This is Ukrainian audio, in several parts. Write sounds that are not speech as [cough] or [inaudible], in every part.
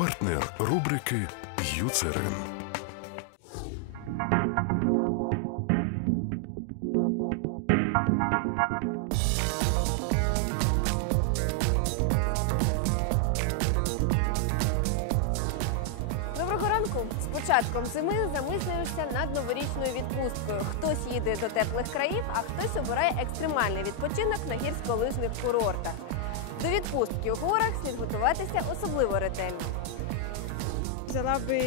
Партнер рубрики Юцерин. З початком зими замислюєшся над новорічною відпусткою. Хтось їде до теплих країв, а хтось обирає екстремальний відпочинок на гірськолижних курортах. До відпустки у горах слід готуватися особливо ретельно. Взяла би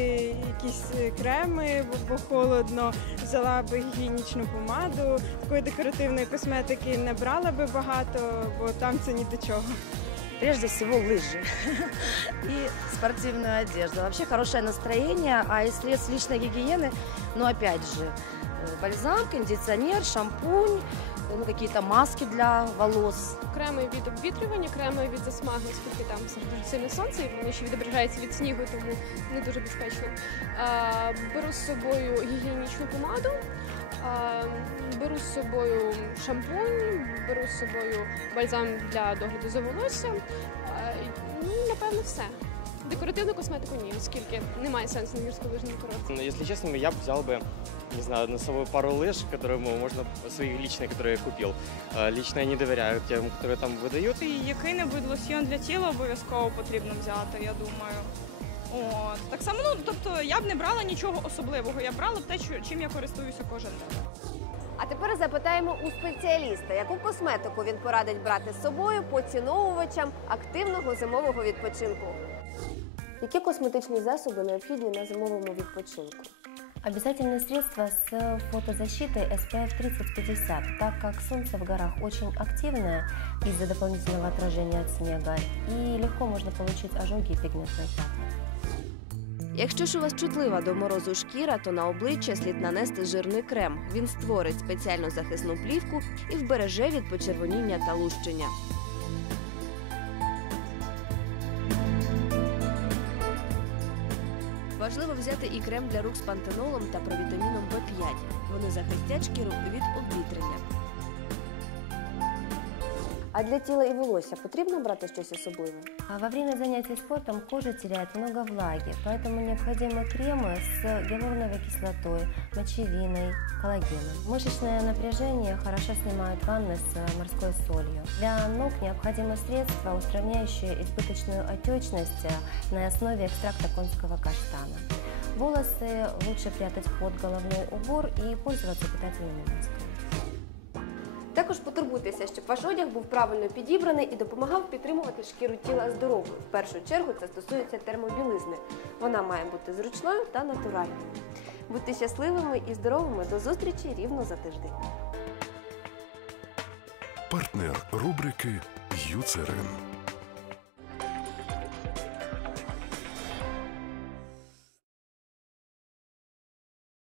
якісь е, креми, бо- бо холодно, взяла би гігієнічну помаду, такої декоративної косметики не брала би багато, бо там це ні до чого. Прежде всего лыжи [laughs] и спортивная одежда. Вообще хорошее настроение, а из средств личной гигиены, ну опять же, э, бальзам, кондиционер, шампунь, э, ну, какие-то маски для волос. Креми від обвітрювання, креми від засмаги, оскільки там дуже сильне сонце, і вони ще відображаються від снігу, тому не дуже безпечно. А, беру з собою гігієнічну помаду, а, беру з собою шампунь, беру з собою бальзам для догляду за волоссям. А, і, ну, напевно, все. Декоративну косметику ні, оскільки немає сенсу на гірськолижному курорті. Ну, Если честно, я бы взял бы, не знаю, на собой пару лыж, которые ну, можно, свои личные, которые я купил. А, Лично я не доверяю тем, которые там выдают. І який-небудь лосьйон для тіла обов'язково потрібно взяти, я думаю. От. Так само, ну, тобто я б не брала нічого особливого, я брала б те, що- чим я користуюся кожен день. Запитаємо у спеціаліста, яку косметику він порадить брати з собою поціновувачам активного зимового відпочинку. Які косметичні засоби необхідні на зимовому відпочинку? Обязательные средства с фотозащитой SPF 30-50, так как солнце в горах очень активное из-за дополнительного отражения от снега, и легко можно получить ожоги и пигментные пятна. Якщо ж у вас чутлива до морозу шкіра, то на обличчя слід нанести жирний крем. Він створить спеціальну захисну плівку і вбереже від почервоніння та лущення. Важливо взяти і крем для рук з пантенолом та провітаміном В5. Вони захистять шкіру від обвітрення. А для тіла і волосся потрібно брати щось особливе? А во время занятий спортом кожа теряет много влаги, поэтому необходимы кремы с гиалуроновой кислотой, мочевиной, коллагеном. Мышечное напряжение хорошо снимают ванны с э, морской солью. Для ног необходимо средство, устраняющее избыточную отечность э, на основе экстракта конского каштана. Волосы лучше прятать под головной убор и пользоваться питательными масками. Також потурбуйтеся, щоб ваш одяг був правильно підібраний і допомагав підтримувати шкіру тіла здоровою. В першу чергу це стосується термобілизни. Вона має бути зручною та натуральною. Будьте щасливими і здоровими до зустрічі рівно за тиждень. Партнер рубрики Юцерин.